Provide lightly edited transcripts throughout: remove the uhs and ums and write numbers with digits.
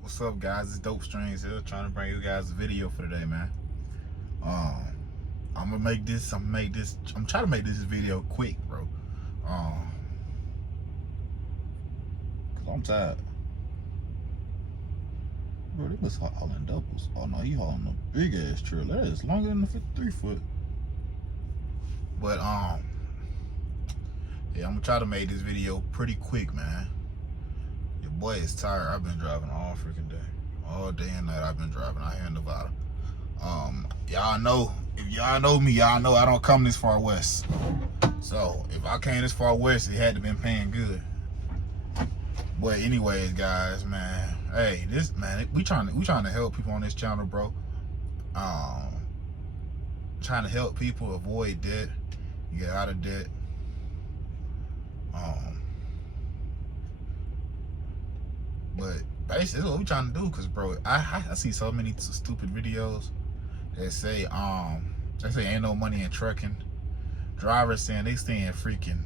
What's up, guys? It's Dope Strings here, trying to bring you guys a video for today, man. I'm trying to make this video quick, bro. Cause I'm tired. Bro, they was hauling doubles. Oh no, he hauling a big ass trailer. That is longer than the 53 foot. But yeah, I'm gonna try to make this video pretty quick, man. Your boy is tired. I've been driving all freaking day. All day and night I've been driving out here in Nevada. Y'all know, if y'all know me, y'all know I don't come this far west. So if I came this far west, it had to been paying good. But anyways, guys, man, hey, we trying to help people on this channel, bro. Trying to help people avoid debt, get out of debt. But basically, that's what we trying to do, cause bro, I see so many stupid videos that say ain't no money in trucking. Drivers saying they staying freaking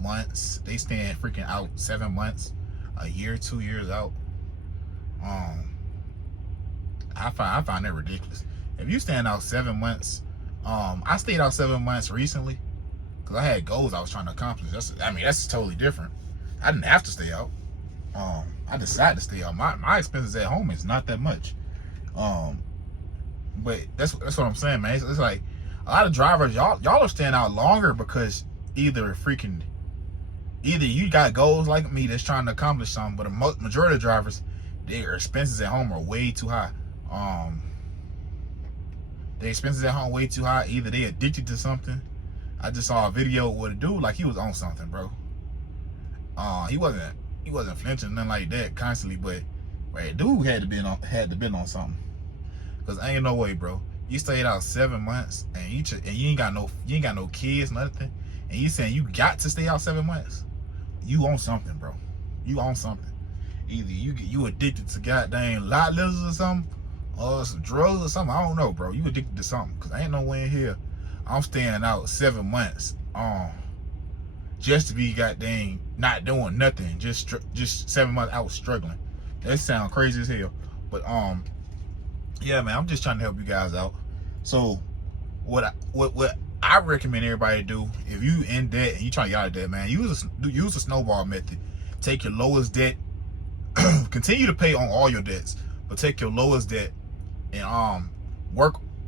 months. They staying freaking out 7 months, a year, 2 years out. I find that ridiculous. If you staying out 7 months, I stayed out 7 months recently because I had goals I was trying to accomplish. That's totally different. I didn't have to stay out. I decided to stay out. My expenses at home is not that much. But that's what I'm saying, man. It's like a lot of drivers, y'all are staying out longer because either you got goals like me that's trying to accomplish something, but the majority of drivers, their expenses at home are way too high. Their expenses at home way too high. Either they addicted to something. I just saw a video with a dude like he was on something, bro. He wasn't flinching nothing like that constantly, but dude had to been on something. Cause ain't no way, bro. You stayed out 7 months and you ain't got no kids, nothing, and you saying you got to stay out 7 months. You on something, bro. You on something. Either you addicted to goddamn lot lizards or something, or some drugs or something. I don't know, bro. You addicted to something. Cause ain't no way in here I'm staying out 7 months just to be goddamn not doing nothing. Just 7 months out struggling. That sound crazy as hell. But yeah, man, I'm just trying to help you guys out. So what I recommend everybody do, if you in debt and you trying to get out of debt, man, use a snowball method. Take your lowest debt, continue to pay on all your debts, but take your lowest debt and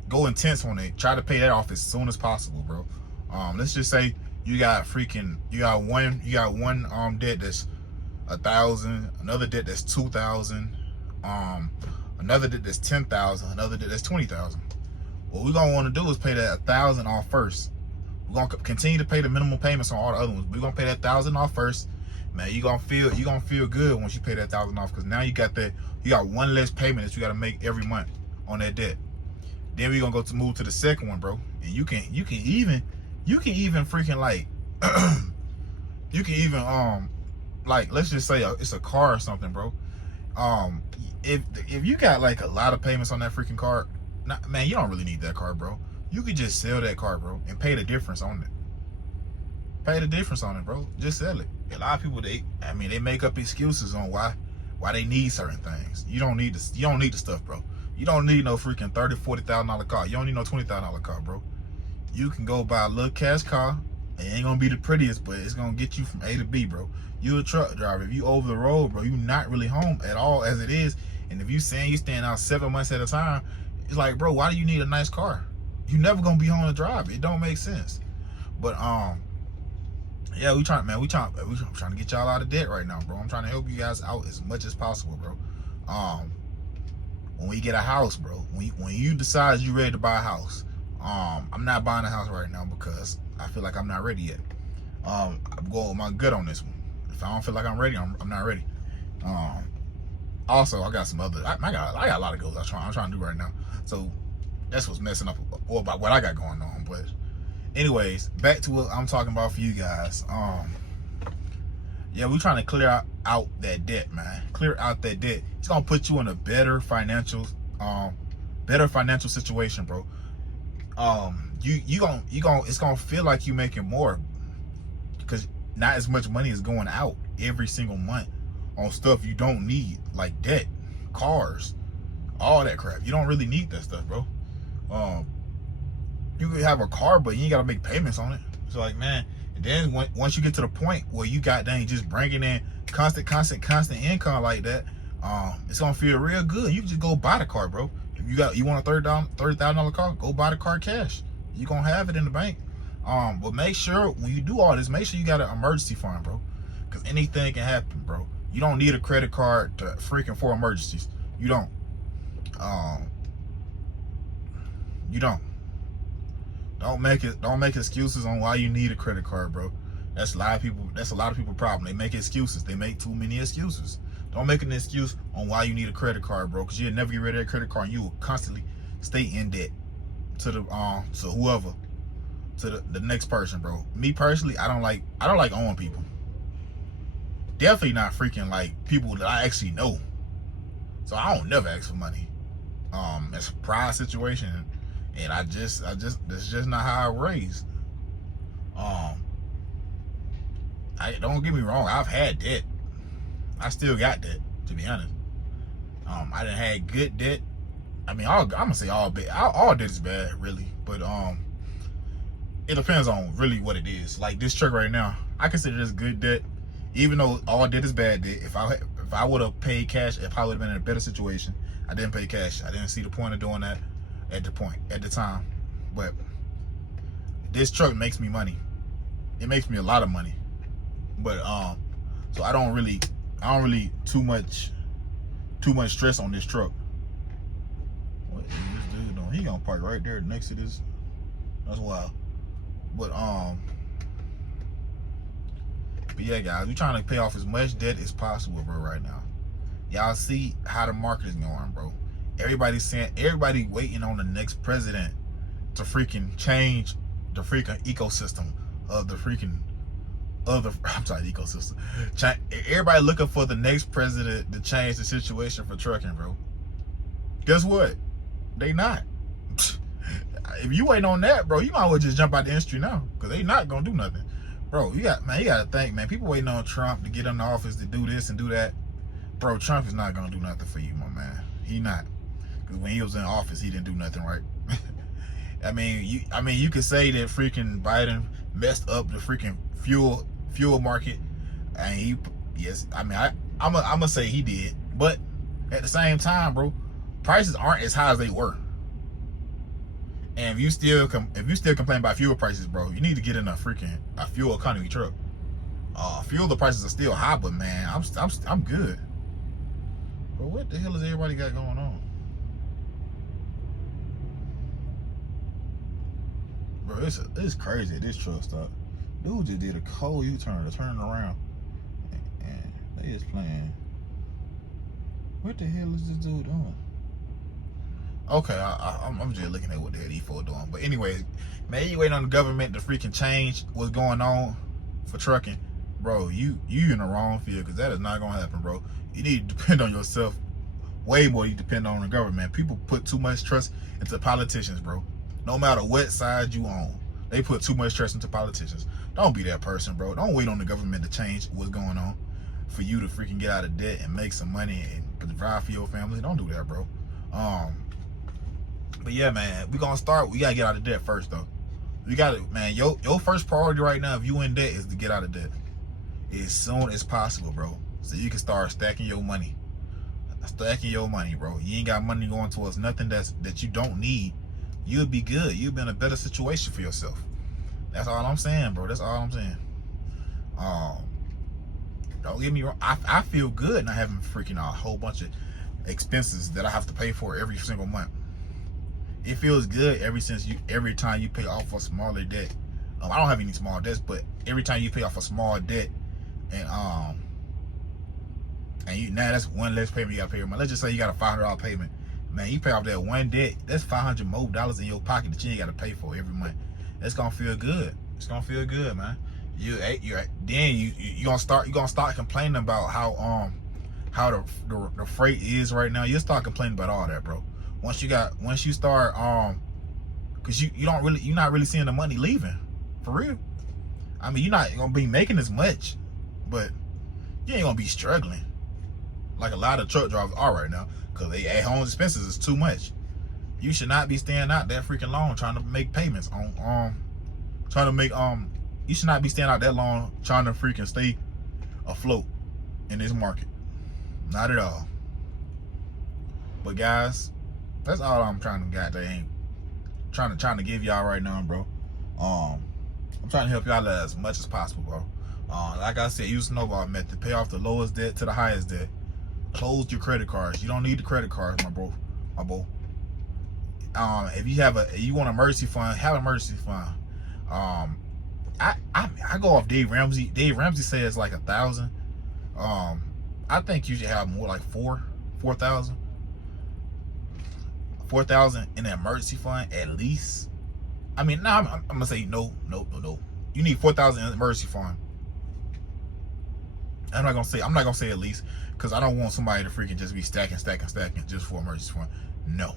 go intense on it. Try to pay that off as soon as possible, bro. Let's just say you got one debt that's 1,000, another debt that's 2,000, another debt that's 10,000, another debt that's 20,000. What we're gonna want to do is pay that 1,000 off first. We're gonna continue to pay the minimum payments on all the other ones. We're gonna pay that 1,000 off first. Man, you gonna feel good once you pay that 1,000 off, because now you got one less payment that you gotta make every month on that debt. Then we're gonna move to the second one, bro. And you can even freaking like you can even like, let's just say it's a car or something, bro. If you got like a lot of payments on that freaking car, man, you don't really need that car, bro. You could just sell that car, bro, and pay the difference on it. Pay the difference on it, bro. Just sell it. A lot of people, they make up excuses on why they need certain things. You don't need the stuff, bro. You don't need no freaking $30,000-$40,000 car. You don't need no $20,000 car, bro. You can go buy a little cash car. It ain't gonna be the prettiest, but it's gonna get you from A to B, bro. You a truck driver. If you over the road, bro, you not really home at all as it is. And if you saying you staying out 7 months at a time, it's like, bro, why do you need a nice car? You never gonna be home to drive. It don't make sense. But yeah, we trying to get y'all out of debt right now, bro. I'm trying to help you guys out as much as possible, bro. When we get a house, bro, when you decide you ready to buy a house, I'm not buying a house right now because I feel like I'm not ready yet. I'm going with my gut on this one. If I don't feel like I'm ready, I'm not ready. Also, I got some other. I got a lot of goals I'm trying to do right now. So that's what's messing up about what I got going on. But anyways, back to what I'm talking about for you guys. Yeah, we're trying to clear out that debt, man. Clear out that debt. It's gonna put you in a better financial situation, bro. It's gonna feel like you making more because not as much money is going out every single month on stuff you don't need, like debt. cars, all that crap. You don't really need that stuff, bro. You could have a car, but you ain't gotta make payments on it. So like, man, and then once you get to the point where you got dang just bringing in constant income like that, it's gonna feel real good. You can just go buy the car, bro. If you want a $30,000 car, go buy the car cash. You gonna have it in the bank. But make sure when you do all this, make sure you got an emergency fund, bro, because anything can happen, bro. You don't need a credit card to freaking for emergencies. You don't. You don't. Don't make excuses on why you need a credit card, bro. That's a lot of people problem. They make excuses. They make too many excuses. Don't make an excuse on why you need a credit card, bro, because you'll never get rid of that credit card and you will constantly stay in debt to the to whoever, to the next person, bro. Me personally, I don't like owing people. Definitely not freaking like people that I actually know. So I don't never ask for money. It's a pride situation, and I just that's just not how I was raised. Don't get me wrong, I've had debt. I still got debt, to be honest. I done had good debt. I mean, I'm gonna say all debt is bad, really, but it depends on really what it is. Like this truck right now, I consider this good debt, even though all debt is bad debt. If I would have paid cash, if I would have been in a better situation. I didn't pay cash. I didn't see the point of doing that at the time. But this truck makes me money. It makes me a lot of money. But so I don't really too much stress on this truck. What is this dude doing? He gonna park right there next to this. That's wild. But yeah, guys, we trying to pay off as much debt as possible, bro, right now. Y'all see how the market is going, bro. Everybody waiting on the next president to freaking change the freaking ecosystem of the freaking ecosystem. Everybody looking for the next president to change the situation for trucking, bro. Guess what? They not. If you waiting on that, bro, you might as well just jump out the industry now, because they not gonna do nothing, bro. You gotta think, man. People waiting on Trump to get in the office to do this and do that. Bro, Trump is not gonna do nothing for you, my man. He not, because when he was in office, he didn't do nothing right. I mean, you could say that freaking Biden messed up the freaking fuel market, and I'm gonna say he did, but at the same time, bro, prices aren't as high as they were. And if you still complain about fuel prices, bro, you need to get in a fuel economy truck. The prices are still high, but man, I'm good. But what the hell has everybody got going on? Bro, it's crazy at this truck stop. Dude just did a cold U-turn to turn around. And they just playing. What the hell is this dude doing? Okay, I'm just looking at what the hell E4 doing. But anyways, man, you waiting on the government to freaking change what's going on for trucking. Bro, you in the wrong field, because that is not gonna happen, bro. You need to depend on yourself way more than you depend on the government. People put too much trust into politicians, bro. No matter what side you on, they put too much trust into politicians. Don't be that person, bro. Don't wait on the government to change what's going on for you to freaking get out of debt and make some money and provide for your family. Don't do that, bro. But yeah, man, we gotta get out of debt first, though. You gotta, man, your first priority right now, if you in debt, is to get out of debt as soon as possible, bro, so you can start stacking your money. Bro. You ain't got money going towards nothing that you don't need. You'll be good. You'll be in a better situation for yourself. That's all I'm saying, bro. That's all I'm saying. Don't get me wrong. I feel good not having freaking a whole bunch of expenses that I have to pay for every single month. It feels good every time you pay off a smaller debt. I don't have any small debts, but every time you pay off a small debt, and now that's one less payment you gotta pay every month. Let's just say you got a $500 payment. Man, you pay off that one debt, that's $500 more in your pocket that you ain't gotta pay for every month. That's gonna feel good. It's gonna feel good, man. You gonna start complaining about how the freight is right now. You'll start complaining about all that, bro. Once you start because you're not really seeing the money leaving, for real. I mean, you're not gonna be making as much, but you ain't gonna be struggling like a lot of truck drivers are right now. because they at home expenses is too much. You should not be staying out that freaking long trying to make payments on you should not be staying out that long trying to freaking stay afloat in this market. Not at all. But guys, that's all I'm trying to give y'all right now, bro. I'm trying to help y'all as much as possible, bro. Like I said, use Snowball method. Pay off the lowest debt to the highest debt. Close your credit cards. You don't need the credit cards, my bro. If you want a emergency fund, have an emergency fund. I go off Dave Ramsey. Dave Ramsey says like 1,000. I think you should have more like 4,000 in an emergency fund at least. I mean, now I'm gonna say no. You need 4,000 in an emergency fund. I'm not gonna say at least, because I don't want somebody to freaking just be stacking just for emergency fund. No.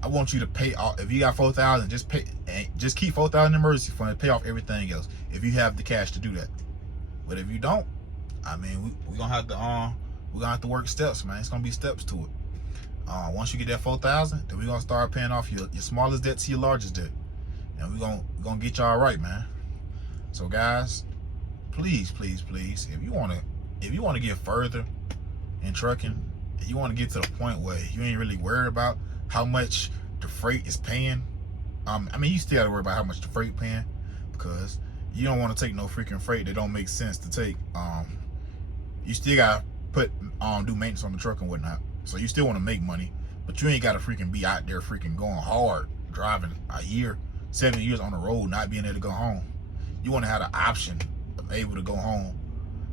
I want you to pay off. If you got 4,000, just keep 4,000 in emergency fund and pay off everything else if you have the cash to do that. But if you don't, I mean, we're gonna have to work steps, man. It's gonna be steps to it. Once you get that 4,000, then we're gonna start paying off your smallest debt to your largest debt, and we're gonna get y'all right, man. So guys, please, if you wanna get further in trucking, you wanna get to the point where you ain't really worried about how much the freight is paying. I mean, you still gotta worry about how much the freight paying, because you don't want to take no freaking freight that don't make sense to take. You still gotta do maintenance on the truck and whatnot. So you still want to make money, but you ain't gotta freaking be out there freaking going hard, driving 7 years on the road, not being able to go home. You want to have the option of able to go home,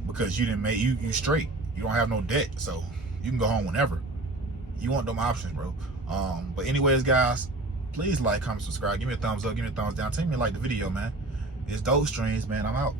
because you didn't make you straight. You don't have no debt, so you can go home whenever. You want them options, bro. But anyways, guys, please like, comment, subscribe, give me a thumbs up, give me a thumbs down, tell me you like the video, man. It's Dope Streams, man. I'm out.